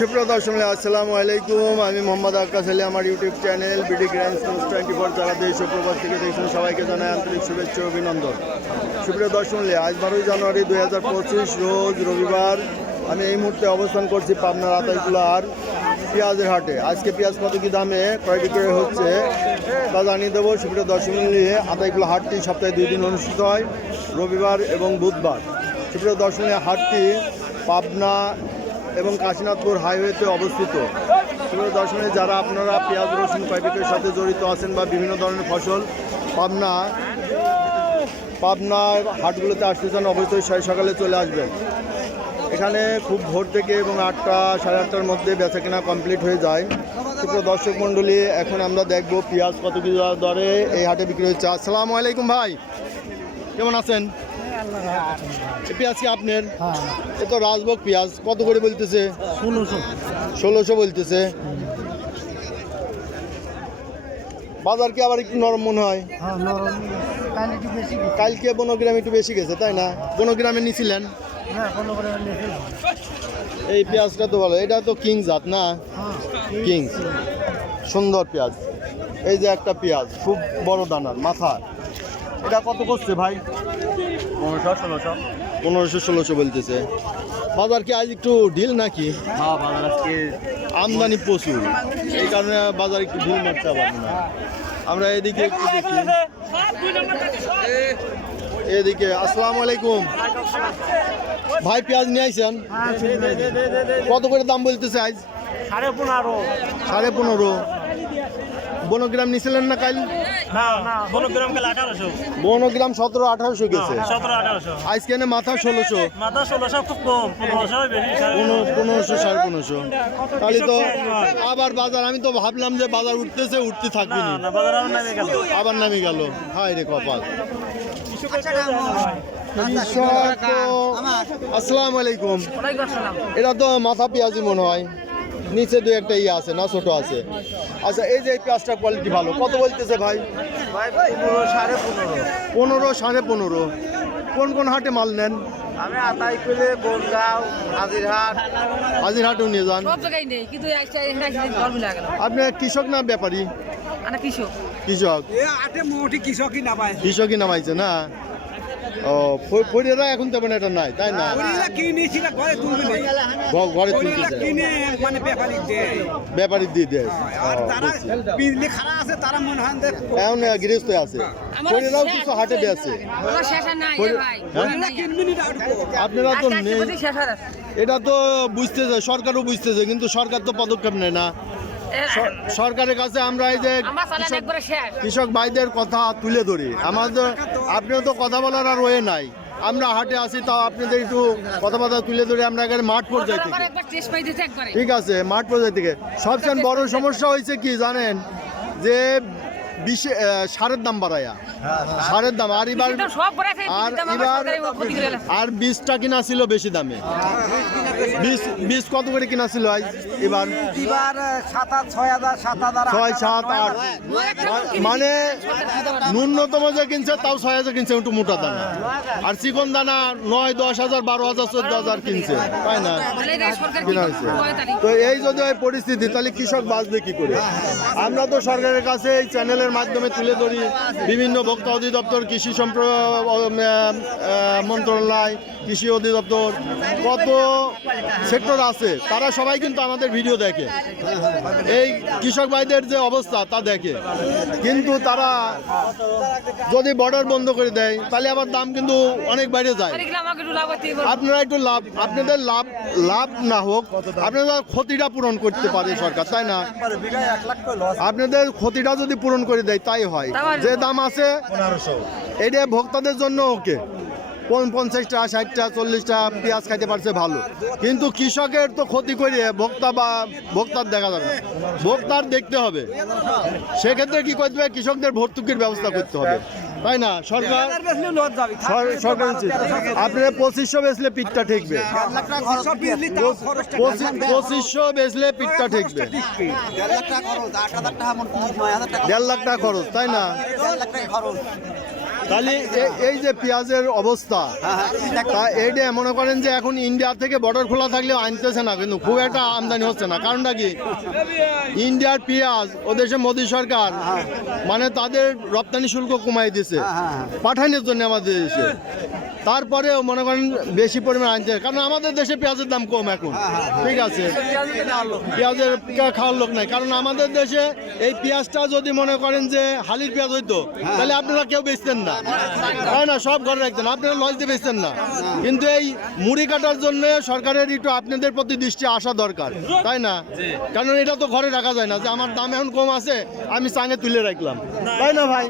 সুপ্রিয় দর্শক আসসালামু আলাইকুম। আমি মোহাম্মদ আক্কাস আলী। আমার YouTube channel BD grand news 24 যারা দেশ ও প্রবাস থেকে দেখছেন সবাইকে জানাই আন্তরিক শুভেচ্ছা ও অভিনন্দন। সুপ্রিয় দর্শক আজ 12 জানুয়ারি 2025 রোজ রবিবার। আমি এই মুহূর্তে অবস্থান করছি পাবনার আতাইকুলার পেঁয়াজের হাটে। আজকে পেঁয়াজ কত কী দামে ক্রয় বিক্রয় হচ্ছে তা জানিয়ে দেবো। সুপ্রিয় দর্শক আতাইকুলা হাটটি সপ্তাহে 2 দিন অনুষ্ঠিত হয়, রবিবার এবং বুধবার। সুপ্রিয় দর্শক হাটটি পাবনা এবং কাশীনাথপুর হাইওয়েতে অবস্থিত। সুপ্রিয় দর্শনে যারা আপনারা পেঁয়াজ রসুন ক্রয় বিক্রয়ের সাথে জড়িত আছেন বা বিভিন্ন ধরনের ফসল পাবনার হাটগুলোতে আসতে চান অবশ্যই সকালে চলে আসবেন। এখানে খুব ভোর থেকে এবং 8টা সাড়ে 8টার মধ্যে বেচাকেনা কমপ্লিট হয়ে যায়। সুপ্রিয় দর্শক মণ্ডলী, এখন আমরা দেখব পেঁয়াজ কত কি দরে এই হাটে বিক্রি হচ্ছে। আসসালামু আলাইকুম ভাই, কেমন আছেন? পেঁয়াজ কি আপনার? এ তো রাজভোগ পেঁয়াজ। কত করে বলতেছে? 1600 বলতেছে। বাজার কি আবার একটু নরম মনে হয়? কালকে 15 গ্রাম একটু বেশি গেছে, তাই না? 15 গ্রামে নিয়েছিলেন? এই পেঁয়াজটা তো ভালো, এটা তো কিং জাত না? কিং, সুন্দর পেঁয়াজ। এই যে একটা পেঁয়াজ খুব বড় দানার মাথা, এটা কত করছে ভাই? 1500-1600 বলতেছে। বাজার কি আজ একটু ঢিল নাকি? বাজার আজকে আমদানি প্রচুর, এই কারণে বাজার একটু ঢিল মারতে পারবে না। আমরা এদিকে একটু দেখি, এদিকে। আসসালামু আলাইকুম ভাই, পেঁয়াজ নিয়ে আইছেন? কত করে দাম বলতেছে আজ? 15.5। 15 গ্রাম নিছিলেন না কাল? 15 গ্রাম 1700-1800 গেছে। আজকে এনে মাথা 1600, খুব কম, 1500-1550। তাহলে তো আবার বাজার, আমি তো ভাবলাম যে বাজার উঠতে থাকবে না, আবার নামে গেল। হায় রে কপাল। আসসালামু আলাইকুম। এটা তো মাথা পেঁয়াজি মনে হয়, নিচে 2-একটা ইয়ে আছে না, ছোট আছে। আচ্ছা, এই যে এই পেঁয়াজটার কোয়ালিটি ভালো, কত বলতেছে ভাই? 15-15.5। কোন কোন হাটে মাল নেন? আমি আতাইকুলে, বনগাঁও, হাজিরহাটেও নিয়ে যান। আপনি কৃষক না ব্যাপারী? কৃষক। কৃষকই নামাইছে না? ও, ফরিয়ারা এখন তেমন এটা নাই, তাই না? ঘরে তুলতেছে, ব্যাপারী দিয়ে দেয়। এখন গৃহস্থ আছে, ফরিয়ারাও কিছু হাটে বেছে। আপনারা তো নেই, এটা তো বুঝতেছে, সরকারও বুঝতেছে, কিন্তু সরকার তো পদক্ষেপ নেয় না। সরকারের কাছে আমরা এই যে কৃষক ভাইদের কথা তুলে ধরি, আমাদের আপনার তো কথা বলার আর ওয়ে নাই। আমরা হাটে আসি, তাও আপনাদের একটু কথাবার্তা তুলে ধরে আমরা এখানে মাঠ পর্যায়ে থেকে। ঠিক আছে, মাঠ পর্যায়ে থেকে সবচেয়ে বড় সমস্যা হয়েছে কি জানেন? যে সারের দাম বাড়ায়া, সারের দাম। আর এবার আর বীজটা কিনা ছিল বেশি দামে। বীজ কত করে কিনা ছিল আজ? এবার 6-7-8, মানে ন্যূনতম যে কিনছে তাও 6,000 কিনছে, একটু মোটা দানা। আর চিকন দানা 9-10 হাজার, 12 হাজার, 14 হাজার কিনছে, তাই না? কিনা হয়েছে। তো এই যদি এই পরিস্থিতি, তাহলে কৃষক বাঁচবে কি করে? আমরা তো সরকারের কাছে এই চ্যানেলের মাধ্যমে তুলে ধরি, বিভিন্ন ভোক্তা অধিদপ্তর, কৃষি মন্ত্রণালয়, কৃষি অধিদপ্তর, কত সেক্টর আছে, তারা সবাই কিন্তু আমাদের ভিডিও দেখে, এই কৃষক ভাইদের যে অবস্থা তা দেখে। কিন্তু তারা যদি বর্ডার বন্ধ করে দেয়, তাহলে আবার দাম কিন্তু অনেক বাইরে যায়। আপনারা একটু লাভ, আপনাদের লাভ না হোক, আপনাদের ক্ষতিটা পূরণ করতে পারে সরকার, তাই না? আপনাদের ক্ষতিটা যদি পূরণ করে দেয় তাই হয়। যে দাম আছে এটা ভোক্তাদের জন্য ওকে, 50টা 60টা 40টা পেঁয়াজ খাইতে পারছে ভালো, কিন্তু কৃষকের তো ক্ষতি করে ভোক্তার দেখা যাবে না, ভোক্তার দেখতে হবে। সেক্ষেত্রে কি করতে হবে? কৃষকদের ভর্তুকির ব্যবস্থা করতে হবে, তাই না? সরকার আপনার 2500 বেচলে পিঠটা ঠেকবে, 2500 বেচলে পিঠটা ঠেকবে। 1.5 লাখ টাকা খরচ, তাই না? তাহলে এই যে পেঁয়াজের অবস্থা, তা এইটা মনে করেন যে এখন ইন্ডিয়া থেকে বর্ডার খোলা থাকলেও আনতেছে না, কিন্তু খুব একটা আমদানি হচ্ছে না। কারণটা কি? ইন্ডিয়ার পেঁয়াজ ও দেশে মোদী সরকার মানে তাদের রপ্তানি শুল্ক কমাই দিছে পাঠানোর জন্য আমাদের দেশে। তারপরেও মনে করেন বেশি পরিমাণ আনছে, কারণ আমাদের দেশে পেঁয়াজের দাম কম এখন। ঠিক আছে, পেঁয়াজের খাওয়ার লোক নাই, কারণ আমাদের দেশে এই পেঁয়াজটা যদি মনে করেন যে হালির পেঁয়াজ হইতো তাহলে আপনারা কেউ বেচতেন না, তাই না? সব ঘরে রাখতেন, আপনারা লজ দিয়ে বেচতেন না। কিন্তু এই মুড়ি কাটার জন্য সরকারের একটু আপনাদের প্রতি দৃষ্টি আসা দরকার, তাই না? কারণ এটা তো ঘরে রাখা যায় না যে আমার দাম এখন কম আছে আমি চাঙে তুলে রাখলাম, তাই না ভাই?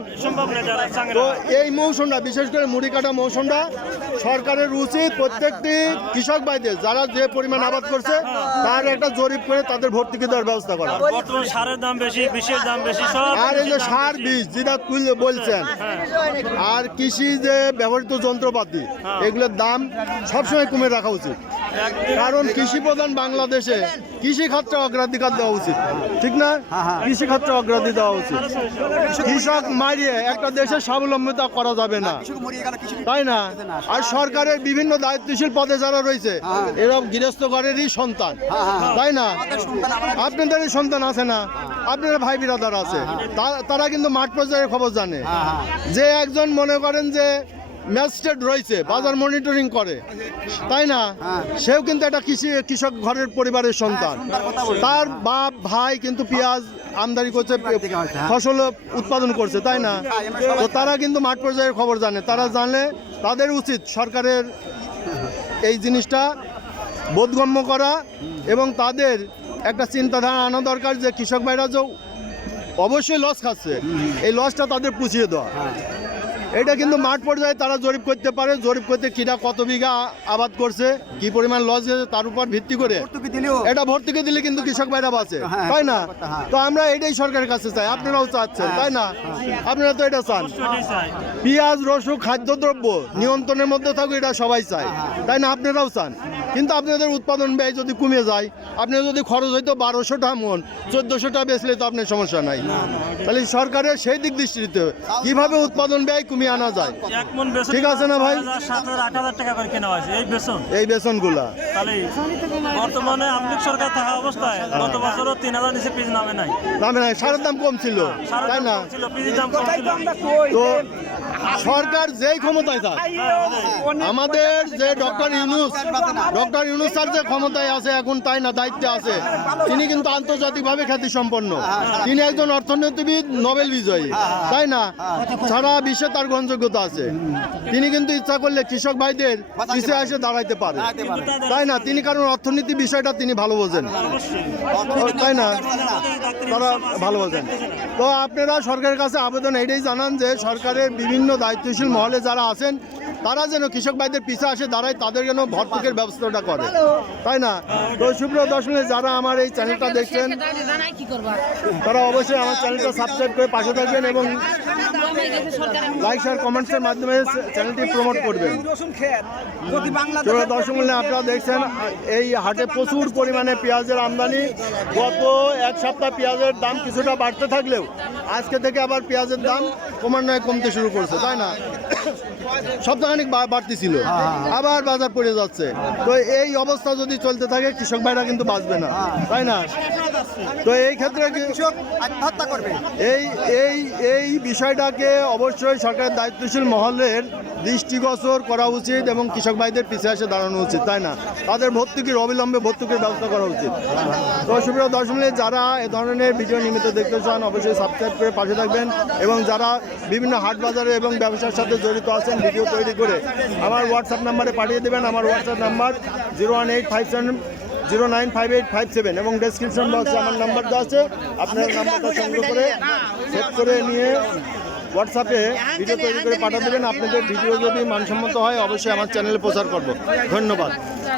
তো এই মৌসুমটা, বিশেষ করে মুড়ি কাটা মৌসুমটা সরকারের উচিত প্রত্যেকটি কৃষক ভাইদের যারা যে পরিমাণ আবাদ করছে তার একটা জরিপ করে তাদের ভর্তুকি দেওয়ার ব্যবস্থা করা। বর্তমান সারের দাম বেশি, বিষের দাম বেশি, সব আর এই যে সার বীজ যেটা তুলে বলছেন, আর কৃষি যে ব্যবহৃত যন্ত্রপাতি এগুলোর দাম সবসময় কমে রাখা উচিত। কারণ কৃষি প্রধান বাংলাদেশে কৃষি খাতটা অগ্রাধিকার দেওয়া উচিত, ঠিক না? কৃষি খাতটা অগ্রাধিকার দেওয়া উচিত। কৃষক মারিয়ে একটা দেশের স্বাবলম্বিতা করা যাবে না, তাই না? আর সরকারের বিভিন্ন দায়িত্বশীল পদে যারা রয়েছে এরকম গৃহস্থ ঘরেরই সন্তান, তাই না? আপনাদেরই সন্তান আছে না, আপনার ভাই বিরাদার আছে, তারা কিন্তু মাঠ পর্যায়ের খবর জানে। যে একজন মনে করেন যে ম্যাজিস্ট্রেট রয়েছে, বাজার মনিটরিং করে, তাই না? সেও কিন্তু একটা কৃষক ঘরের পরিবারের সন্তান। তার বাপ ভাই কিন্তু পেঁয়াজ আমদানি করছে, ফসল উৎপাদন করছে, তাই না? তো তারা কিন্তু মাঠ পর্যায়ের খবর জানে। তারা জানলে তাদের উচিত সরকারের এই জিনিসটা বোধগম্য করা এবং তাদের একটা চিন্তাধারা আনা দরকার যে কৃষক ভাইরা যে অবশ্যই লস খাচ্ছে, এই লসটা তাদের পুষিয়ে দেওয়া। এটা কিন্তু মাঠ পর্যায়ে তারা জরিপ করতে পারে, জরিপ করতে কিনা কত বিঘা আবাদ করছে, কি পরিমাণ লস হয়েছে তার উপর ভিত্তি করে এটা ভর্তুকি দিলে কিন্তু কৃষক ভাইরা বাঁচে, তাই না? তো আমরা এটাই সরকারের কাছে চাই, আপনারাও চাচ্ছেন, তাই না? আপনারা তো এটা চান, পেঁয়াজ রসুন খাদ্যদ্রব্য নিয়ন্ত্রণের মধ্যে থাকুক, এটা সবাই চায়, তাই না? আপনারাও চান। কিন্তু আপনাদের উৎপাদন ব্যয় যদি কমে যায়, আপনার যদি খরচ হয়তো 1200 টাকা মন, 1400 টাকা বেচলে তো আপনার সমস্যা নাই। তাহলে সরকারের সেই দিক দৃষ্টি দিতে হবে কিভাবে উৎপাদন ব্যয় কমিয়ে আনা যায়, ঠিক আছে না ভাই? 7,000-8,000 টাকা করে কেনা হয়েছে এই বেসনগুলা। তাহলে বর্তমানে আপনি সরকার থাকা অবস্থায় গত বছরও 3,000 নিচে পিস নামে নাই, সারের দাম কম ছিল, তাই না? পিসের দাম কম ছিল। তো সরকার যেই ক্ষমতায় থাক, আমাদের যে ডক্টর ইউনূস স্যার যে ক্ষমতায় আছে এখন, তাই না, দায়িত্বে আছে, তিনি কিন্তু আন্তর্জাতিকভাবে খ্যাতি সম্পন্ন। তিনি একজন অর্থনীতিবিদ, নোবেল বিজয়ী, তাই না? সারা বিশ্বে তার গ্রহণযোগ্যতা আছে। তিনি কিন্তু ইচ্ছা করলে কৃষক ভাইদের পিছিয়ে এসে দাঁড়াইতে পারে, তাই না? তিনি কারণ অর্থনীতি বিষয়টা তিনি ভালো বোঝেন, তাই না? তারা ভালো বোঝেন। তো আপনারা সরকারের কাছে আবেদন এটাই জানান যে সরকারের বিভিন্ন দায়িত্বশীল মহলে যারা আছেন তারা যেন কৃষক ভাইদের পিছিয়ে আসে দাঁড়ায়, তাদের যেন ভর্তুকির ব্যবস্থাটা করে, তাই না? তো সুপ্রিয় দর্শক যারা আমার এই চ্যানেলটা দেখছেন তারা অবশ্যই আমার চ্যানেলটা সাবস্ক্রাইব করে পাশে থাকবেন এবং লাইক শেয়ার কমেন্টসের মাধ্যমে চ্যানেলটি প্রমোট করবেন। দর্শক মূল্যে আপনারা দেখছেন এই হাটে প্রচুর পরিমাণে পেঁয়াজের আমদানি। গত এক সপ্তাহ পেঁয়াজের দাম কিছুটা বাড়তে থাকলেও আজকে থেকে আবার পেঁয়াজের দাম ক্রমান্বয়ে কমতে শুরু করছে, তাই না? সপ্তাহখানিক বাড়তি ছিল, আবার বাজার পড়ে যাচ্ছে। তো এই অবস্থা যদি চলতে থাকে কৃষক ভাইরা কিন্তু বাঁচবে না, তাই না? তো এই ক্ষেত্রে আত্মহত্যা করবে। এই বিষয়টাকে অবশ্যই সরকারের দায়িত্বশীল মহলের দৃষ্টিগোচর করা উচিত এবং কৃষক ভাইদের পিছিয়ে এসে দাঁড়ানো উচিত, তাই না? তাদের অবিলম্বে ভর্তুকির ব্যবস্থা করা উচিত। তো সুপ্রিয় দর্শক যারা এ ধরনের ভিডিও নিয়মিত দেখতে চান অবশ্যই সাবস্ক্রাইব করে পাশে থাকবেন এবং যারা বিভিন্ন হাট বাজারে এবং ব্যবসার সাথে জড়িত আছেন ভিডিও তৈরি করে আমার হোয়াটসঅ্যাপ নাম্বারে পাঠিয়ে দেবেন। আমার হোয়াটসঅ্যাপ নাম্বার 01857095857 এবং ডেসক্রিপশন বক্সে আমার নাম্বার দেওয়া আছে। আপনার নাম্বারটা সংগ্রহ করে সেভ করে নিয়ে হোয়াটসঅ্যাপে ভিডিও তৈরি করে পাঠিয়ে দেবেন। আপনাদের ভিডিও যদি মানসম্মত হয় অবশ্যই আমার চ্যানেলে প্রচার করব। ধন্যবাদ।